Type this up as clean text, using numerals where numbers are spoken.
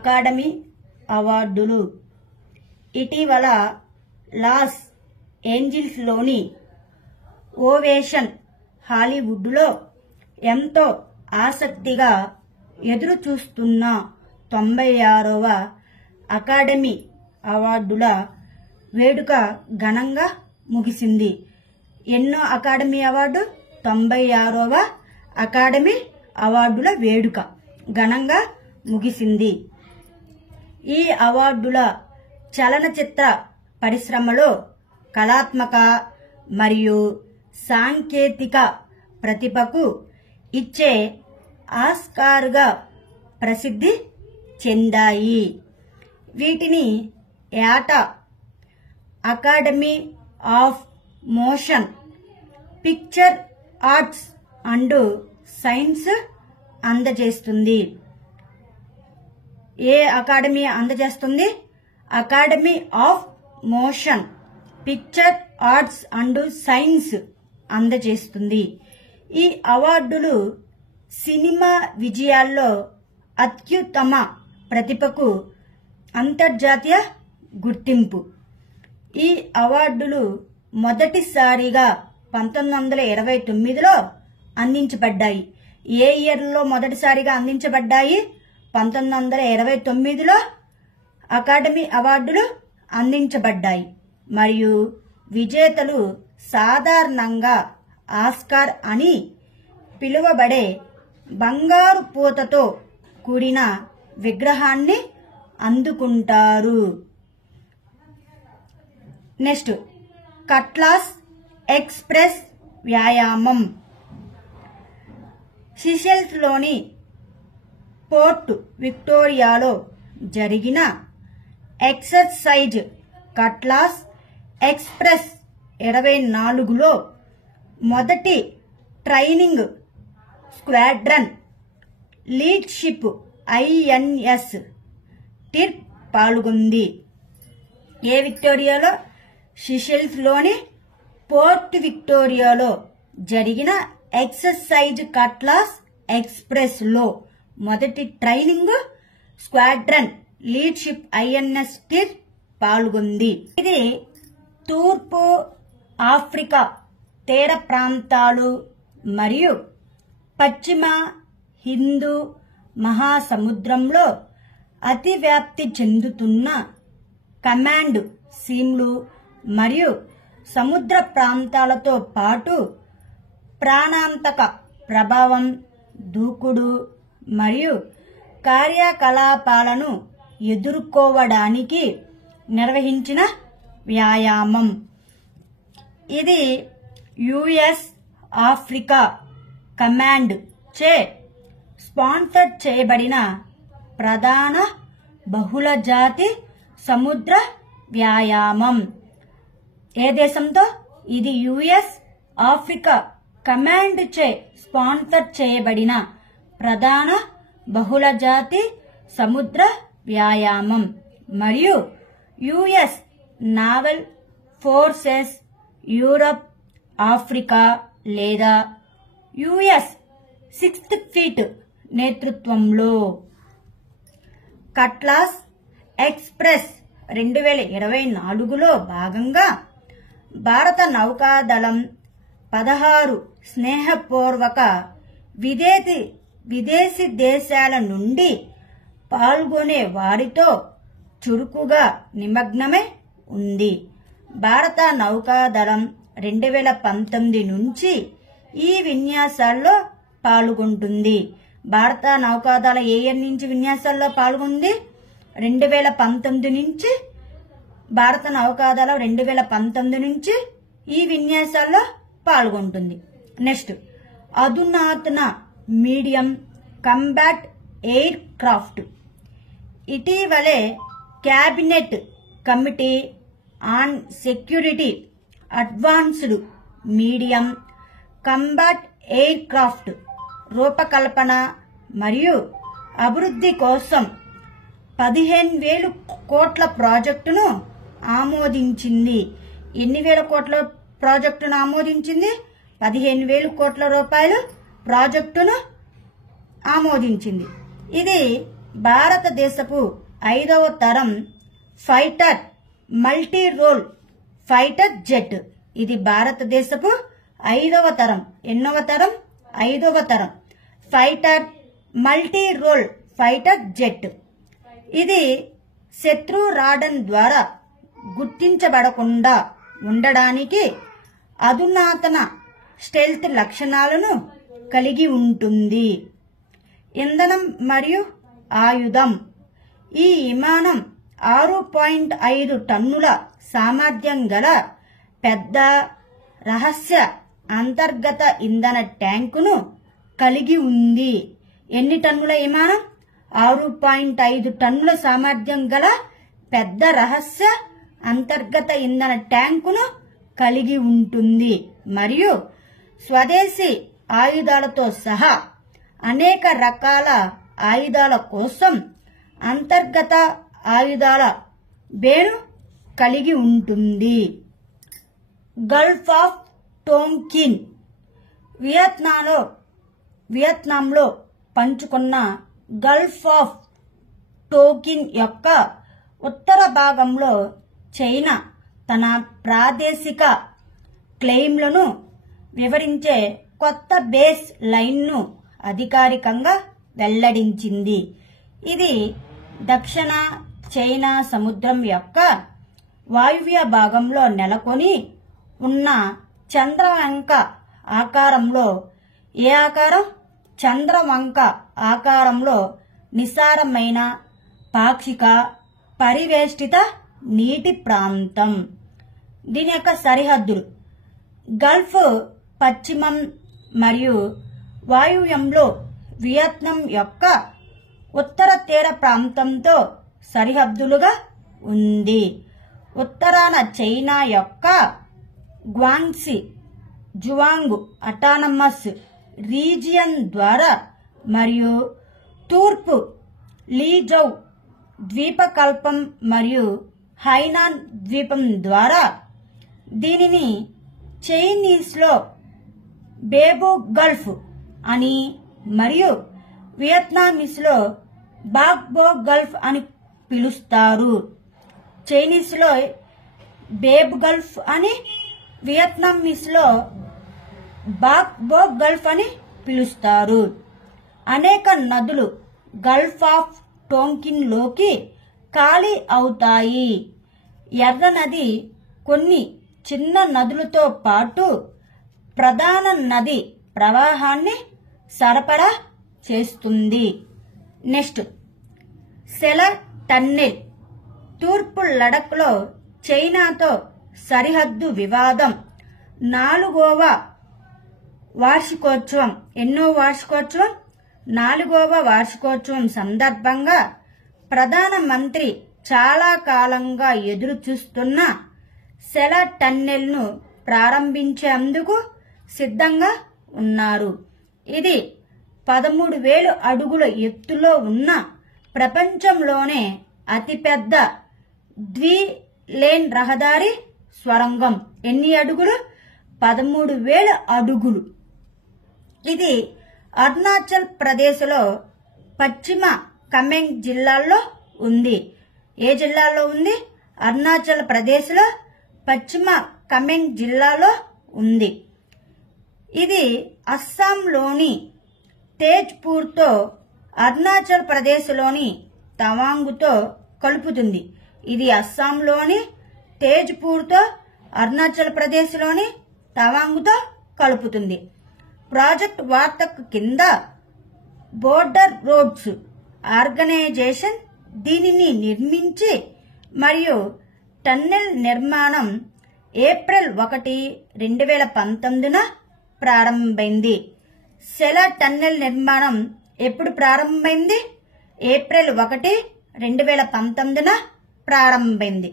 Academy అవార్డులు. ఇటీవల loss ఏంజిల్స్లోని ovation హాలీవుడ్లో ఎంతో ఆసక్తిగా ఎదురు చూస్తున్న 96వ అకాడమీ అవార్డుల వేడుక ఘనంగా ముగిసింది. ఎన్నో అకాడమీ అవార్డు 96వ అకాడమీ అవార్డుల వేడుక ఘనంగా ముగిసింది. ఈ అవార్డుల చలనచిత్ర పరిశ్రమలో కళాత్మక మరియు సాంకేతిక ప్రతిభకు ఇచ్చే ఆస్కార్గా ప్రసిద్ధి చెందాయి. వీటిని ఏటా academy of motion picture arts and science అందజేస్తుంది. ఏ అకాడమీ అందజేస్తుంది? Academy of motion picture arts and science అందజేస్తుంది. ఈ అవార్డులు సినిమా విజయాల్లో అత్యుత్తమ ప్రతిభకు అంతర్జాతీయ గుర్తింపు. ఈ అవార్డులు మొదటిసారిగా 1929లో అందించబడ్డాయి. ఏ ఇయర్లో మొదటిసారిగా అందించబడ్డాయి? 1929లో అకాడమీ అవార్డులు అందించబడ్డాయి. మరియు విజేతలు సాధారణంగా ఆస్కార్ అని పిలువబడే బంగారు పూతతో కూడిన విగ్రహాన్ని అందుకుంటారు. నెక్స్ట్, కట్లాస్ ఎక్స్ప్రెస్ వ్యాయామం. సిషెల్స్లోని పోర్ట్ విక్టోరియాలో జరిగిన ఎక్సర్సైజ్ కట్లాస్ ఎక్స్ప్రెస్ 24లో మొదటి ట్రైనింగ్ స్క్వాడ్రన్ లీడ్షిప్ INS టిర్ పాల్గొంది. ఏ విక్టోరియాలో? సిషెల్స్లోని పోర్ట్ విక్టోరియాలో జరిగిన ఎక్సర్సైజ్ కట్లాస్ ఎక్స్ప్రెస్ లో మొదటి ట్రైనింగ్ స్క్వాడ్రన్ లీడ్షిప్ INS టిర్ పాల్గొంది. ఇది తూర్పు ఆఫ్రికా తీర ప్రాంతాలు మరియు పశ్చిమ హిందూ మహాసముద్రంలో అతివ్యాప్తి చెందుతున్న కమాండ్ సీమ్లు మరియు సముద్ర ప్రాంతాలతో పాటు ప్రాణాంతక ప్రభావం, దూకుడు మరియు కార్యకలాపాలను ఎదుర్కోవడానికి నిర్వహించిన వ్యాయామం. ఇది US ఆఫ్రికా కమాండ్ చే స్పాన్సర్ చేయబడిన ప్రధాన బహుళజాతి సముద్ర వ్యాయామం. ఏ దేశంతో? ఇది US ఆఫ్రికా కమాండ్ చే స్పాన్సర్ చేయబడిన ప్రధాన బహుళజాతి సముద్ర వ్యాయామం మరియు US naval forces Europe, Africa లేదా US 6th ఫ్లీట్ నేతృత్వంలో. కట్లాస్ ఎక్స్ప్రెస్ 2024లో భాగంగా భారత నౌకాదళం 16 స్నేహపూర్వక విదేశీ దేశాల నుండి పాల్గొనే వారితో చురుకుగా నిమగ్నమై ఉంది. భారత నౌకాదళం 2019 నుంచి ఈ విన్యాసాల్లో పాల్గొంటుంది. భారత నౌకాదళ ఏ ఇయర్ నుంచి విన్యాసాల్లో పాల్గొంది? 2019 నుంచి. భారత నౌకాదళం 2019 నుంచి ఈ విన్యాసాల్లో పాల్గొంటుంది. నెక్స్ట్, అధునాతన మీడియం కంబాట్ ఎయిర్ క్రాఫ్ట్. ఇటీవలే cabinet committee on security advanced medium combat air craft రూపకల్పన మరియు అభివృద్ధి కోసం 15,000 కోట్ల ప్రాజెక్టును ఆమోదించింది. ఎన్ని వేల కోట్ల ప్రాజెక్టును ఆమోదించింది? 15,000 కోట్ల రూపాయలు ప్రాజెక్టును ఆమోదించింది. ఇది భారతదేశపు 5వ తరం fighter multi role fighter jet. ఇది భారతదేశపు 5వ తరం. ఎన్నవ తరం? 5వ తరం fighter multi role fighter jet. ఇది శత్రు రాడార్ ద్వారా గుర్తించబడకుండా ఉండడానికి అధునాతన స్టెల్త్ లక్షణాలను కలిగి ఉంటుంది. ఇంధనం మరియు ఆయుధం. ఈ విమానం 6.5 టన్నుల సామర్థ్యం గల పెద్ద రహస్య అంతర్గత ఇంధన ట్యాంకును కలిగి ఉంది. ఎన్ని టన్నుల విమానం? 6.5 టన్నుల సామర్థ్యం గల పెద్ద రహస్య అంతర్గత ఇంధన ట్యాంకును కలిగి ఉంటుంది. మరియు స్వదేశీ ఆయుధాలతో సహా అనేక రకాల ఆయుధాల కోసం అంతర్గత ఆయుధాల బేను కలిగి ఉంటుంది. Gulf of టోంకిన్. వియత్నాంలో పంచుకున్న గల్ఫ్ ఆఫ్ టోంకిన్ యొక్క ఉత్తర భాగంలో చైనా తన ప్రాదేశిక క్లెయిమ్లను వివరించే కొత్త బేస్ లైన్ను అధికారికంగా వెల్లడించింది. ఇది దక్షిణ చైనా సముద్రం యొక్క వాయువ్య భాగంలో నెలకొని ఉన్న చంద్రవంక ఆకారంలో, ఏ ఆకారం? చంద్రవంక ఆకారంలో నిసారమైన పాక్షిక పరివేష్టిత నీటి ప్రాంతం. దీని యొక్క సరిహద్దులు గల్ఫ్ పశ్చిమం మరియు వాయువ్యంలో వియత్నాం యొక్క ఉత్తర తీర ప్రాంతంతో సరిహద్దులుగా ఉంది. ఉత్తరాన చైనా యొక్క గ్వాంగ్సీ జువాంగ్ అటానమస్ రీజియన్ ద్వారా మరియు తూర్పు లీజౌ ద్వీపకల్పం మరియు హైనాన్ ద్వీపం ద్వారా దీనిని చైనీస్లో బేబు గల్ఫ్ అని మరియు వియత్నామీస్లో బాగ్బో గల్ఫ్ అని పిలుస్తారు. చైనీస్లో బేబ్ గల్ఫ్ అని, వియత్నామీస్లో బాగ్బో గల్ఫ్ అని పిలుస్తారు. అనేక నదులు గల్ఫ్ ఆఫ్ టోంకిన్ లోకి ఖాళీ అవుతాయి. ఎర్ర నది కొన్ని చిన్న నదులతో పాటు ప్రధాన నది ప్రవాహాన్ని సరఫరా చేస్తుంది. నెక్స్ట్ సెల టన్నెల్. తూర్పు లడఖ్లో చైనాతో సరిహద్దు వివాదం 4వ వార్షికోత్సవం. ఎన్నో వార్షికోత్సవం? 4వ వార్షికోత్సవం సందర్భంగా ప్రధానమంత్రి చాలా కాలంగా ఎదురు చూస్తున్న సెల టన్నెల్ను ప్రారంభించేందుకు సిద్ధంగా ఉన్నారు. ఇది 13,000 అడుగుల ఎత్తులో ఉన్న ప్రపంచంలోనే అతిపెద్ద ద్వి-లేన్ రహదారి స్వరంగం. ఎన్ని అడుగులు? 13,000 అడుగులు. ఇది అరుణాచల్ ప్రదేశ్లో పశ్చిమ కమెంగ్ జిల్లాలో ఉంది. ఏ జిల్లాలో ఉంది? అరుణాచల్ ప్రదేశ్లో పశ్చిమ కమెంగ్ జిల్లాలో ఉంది. ఇది అస్సాంలోని తేజ్పూర్తో అరుణాచల్ ప్రదేశ్లోని తవాంగ్తో కలుపుతుంది. ఇది అస్సాంలోని తేజ్పూర్తో అరుణాచల్ ప్రదేశ్లోని తవాంగ్తో కలుపుతుంది. ప్రాజెక్ట్ వార్తక్ కింద బోర్డర్ రోడ్స్ ఆర్గనైజేషన్ దీనిని నిర్మించి మరియు టన్నెల్ నిర్మాణం ఏప్రిల్ 1, 2019న ప్రారంభమైంది. సెల టన్నెల్ నిర్మాణం ఎప్పుడు ప్రారంభమైంది? ఏప్రిల్ 1, 2019న ప్రారంభమైంది.